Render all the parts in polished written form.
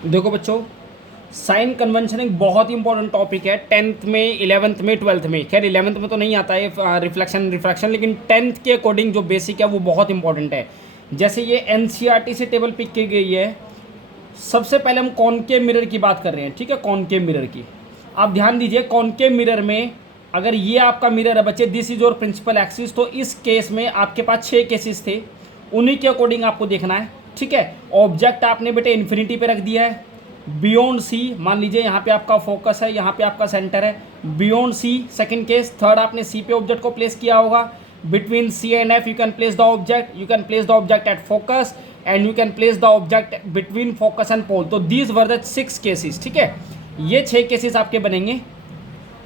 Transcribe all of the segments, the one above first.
देखो बच्चों, sign convention एक बहुत ही इंपॉर्टेंट टॉपिक है 10th में, 11th में, 12th में। खैर 11th में तो नहीं आता है रिफ्लेक्शन रिफ्रैक्शन, लेकिन 10th के अकॉर्डिंग जो बेसिक है वो बहुत इंपॉर्टेंट है। जैसे ये एनसीईआरटी से टेबल पिक की गई है। सबसे पहले हम कॉनकेव मिरर की बात कर रहे हैं, ठीक है, कॉनकेव मिरर की। आप ध्यान दीजिए, कॉनकेव मिरर में अगर ये आपका मिरर है बच्चे, this is your principal axis, तो इस केस में आपके पास 6 केसेस थे, उन्हीं के अकॉर्डिंग आपको देखना है, ठीक है। ऑब्जेक्ट आपने बेटे इन्फिनिटी पे रख दिया है, बियॉन्ड सी, मान लीजिए यहाँ पे आपका फोकस है, यहाँ पे आपका सेंटर है, beyond C second case. Third, आपने सी पे ऑब्जेक्ट को प्लेस किया होगा। Between C and F you can place the object, you can place the object at focus and you can place the object between focus and pole. तो these were the 6 cases, ठीक है। ये 6 cases आपके बनेंगे।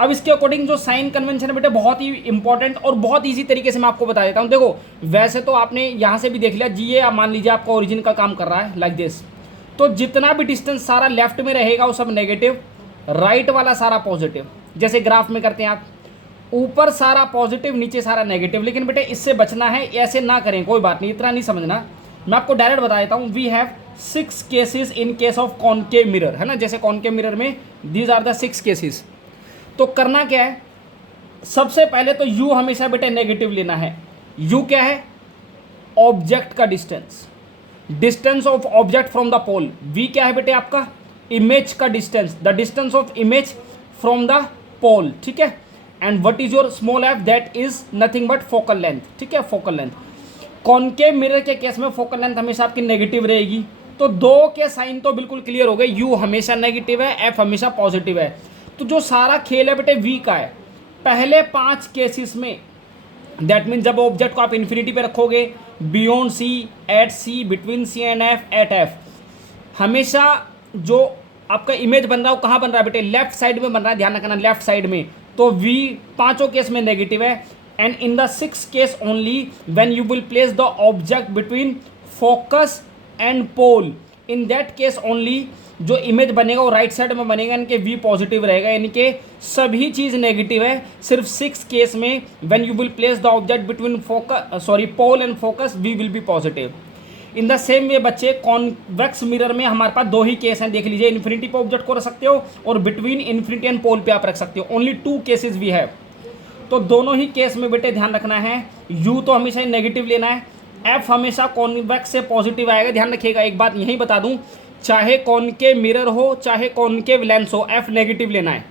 अब इसके according जो sign convention है बेटे बहुत ही इंपॉर्टेंट और बहुत ईजी तरीके से मैं आपको बता देता हूँ। देखो वैसे तो आपने यहाँ से भी देख लिया जी, ये आप मान लीजिए आपका ओरिजिन का काम कर रहा है लाइक दिस, तो जितना भी डिस्टेंस सारा लेफ्ट में रहेगा वो सब नेगेटिव, राइट वाला सारा पॉजिटिव। जैसे ग्राफ में करते हैं आप, ऊपर सारा पॉजिटिव नीचे सारा नेगेटिव। लेकिन बेटे इससे बचना है, ऐसे ना करें, कोई बात नहीं, इतना नहीं समझना, मैं आपको डायरेक्ट बता देता हूँ। We have 6 cases in case of concave mirror, है ना। जैसे कॉनकेव मिरर में दीज आर द 6 केसेस। तो करना क्या है, सबसे पहले तो u हमेशा बेटे नेगेटिव लेना है। u क्या है, ऑब्जेक्ट का distance, distance of object from the pole. v क्या है बेटे आपका, इमेज का distance, the distance of image from the pole, ठीक है। And what is your small f, that is nothing but focal length, ठीक है, फोकल लेंथ। कॉनकेव मिरर के केस में फोकल लेंथ हमेशा आपकी नेगेटिव रहेगी। तो दो के साइन तो बिल्कुल क्लियर हो गए, u हमेशा नेगेटिव है, f हमेशा पॉजिटिव है। तो जो सारा खेल है बेटे v का है। पहले 5 केसेस में, दैट मीन जब ऑब्जेक्ट को आप इन्फिनिटी पे रखोगे, beyond C, at C, between C and F, at F, हमेशा जो आपका इमेज बन रहा है वो कहाँ बन रहा है बेटे, लेफ्ट साइड में बन रहा है, ध्यान रखना लेफ्ट साइड में। तो v पांचों केस में नेगेटिव है। And in the 6th case only when you will place the object between focus and pole, in that case only जो इमेज बनेगा वो राइट साइड में बनेगा, यानी कि v पॉजिटिव रहेगा, यानी कि सभी चीज़ नेगेटिव है। सिर्फ 6 केस में when you will place the object between focus pole and focus, v will be positive. In the same way बच्चे, कॉन्वेक्स मिरर में हमारे पास 2 ही केस हैं, देख लीजिए, इन्फिनिटी पे ऑब्जेक्ट को रख सकते हो और बिटवीन इन्फिनिटी एंड पोल पे आप रख सकते हो। Only 2 cases we have. तो दोनों ही केस में बेटे ध्यान रखना है, u तो हमेशा नेगेटिव लेना है, f हमेशा कॉन्वेक्स से पॉजिटिव आएगा। ध्यान रखिएगा, एक बात यही बता दूं, चाहे कॉनकेव मिरर हो चाहे कॉनकेव लेंस हो, f नेगेटिव लेना है।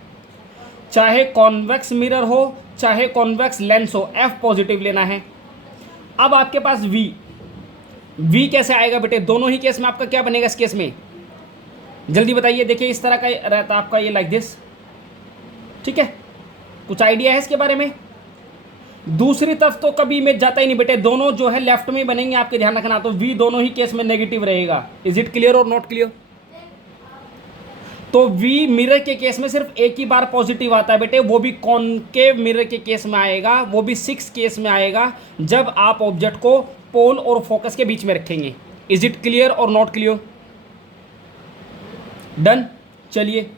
चाहे कॉन्वेक्स मिरर हो चाहे कॉन्वेक्स लेंस हो, f पॉजिटिव लेना है। अब आपके पास v कैसे आएगा बेटे, दोनों ही केस में आपका क्या बनेगा इस केस में, जल्दी बताइए। देखिए इस तरह का रहता आपका ये लाइक दिस, ठीक है, कुछ आइडिया है इसके बारे में। दूसरी तरफ तो कभी इमेज जाता ही नहीं बेटे, दोनों जो है लेफ्ट में बनेंगे आपके, ध्यान रखना। तो v दोनों ही केस में नेगेटिव रहेगा। इज इट क्लियर और नॉट क्लियर। तो v मिरर के केस में सिर्फ एक ही बार पॉजिटिव आता है बेटे, वो भी कॉनकेव मिरर के केस में आएगा, वो भी 6 केस में आएगा, जब आप ऑब्जेक्ट को पोल और फोकस के बीच में रखेंगे। इज इट क्लियर और नॉट क्लियर, डन। चलिए